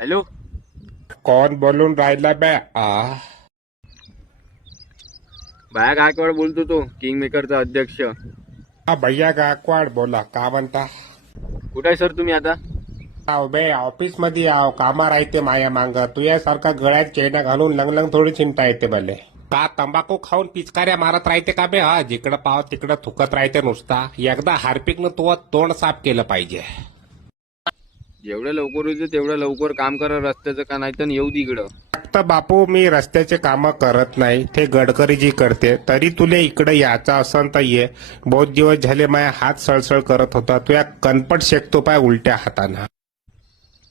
Hello. कौन बोलून राहिला बे? बाया गायकवाड बोलतो, तो किंग मेकरचा अध्यक्ष. भैया गायकवाड बोला. का म्हणता? कुठे आहे सर तुम्ही आता? आव बे, ऑफिस मध्ये आव. कामा राहते माया मांग. तुझ्यासारखा गळ्यात चेना घालून लंग थोडी चिंता येते भले. का तंबाखू खाऊन पिचकाऱ्या मारत राहते का बे? जिकडं पाव तिकडं थुकत राहते नुसता. एकदा हार्पिकनं तू तोंड साफ केलं पाहिजे. जेवढं लवकर होईल तेवढं लवकर काम करा रस्त्याचं, का नाही तर येऊ दे इकडं. फक्त बापू, मी रस्त्याचे काम करत नाही, ते गडकरीजी करते. तरी तुले इकडे यायचं असन तर ये. बहुत दिवस झाले माझ्या हात सळसळ करत होता. तुया कनपट शेकतो पाय उलट्या हातानं.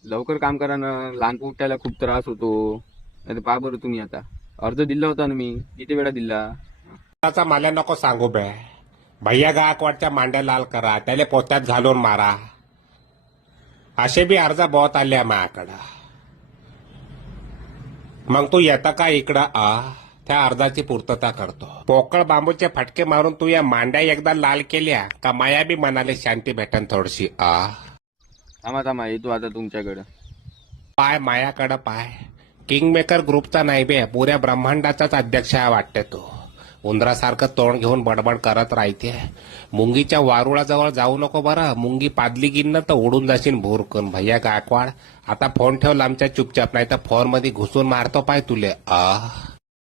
लवकर काम करा ना, लहान पोट्याला खूप त्रास होतो. नाही पहा बरं तुम्ही आता अर्ज दिला होता ना मी, किती वेळा दिला. त्याचा मला नको सांगू बे. भैया गायकवाडच्या मांड्या लाल करा, त्याला पोत्यात घालून मारा. असे बी अर्ज बहुत आले माझ्याकडं. मग तू येता का इकडं? त्या अर्जाची पूर्तता करतो. पोकळ बांबूचे फटके मारून तू या मांड्या एकदा लाल केल्या का माया बी मनाले शांती भेटन थोडीशी. थांबा येतो आता तुमच्याकडं. पाय मायाकडं पाय. किंग मेकर ग्रुपचा नाही बे, पुऱ्या ब्रह्मांडाचाच अध्यक्ष आहे वाटते तो. उंदरासारखं तोंड घेऊन बडबड करत राहते. मुंगीच्या वारुळाजवळ जाऊ नको बरं. मुंगी पादली गिन्न तर उडून जाशील भोरकन. भैया गायकवाड, आता फोन ठेवला आमच्या चुपचाप, नाही तर फोन मध्ये घुसून मारतो पाय तुले.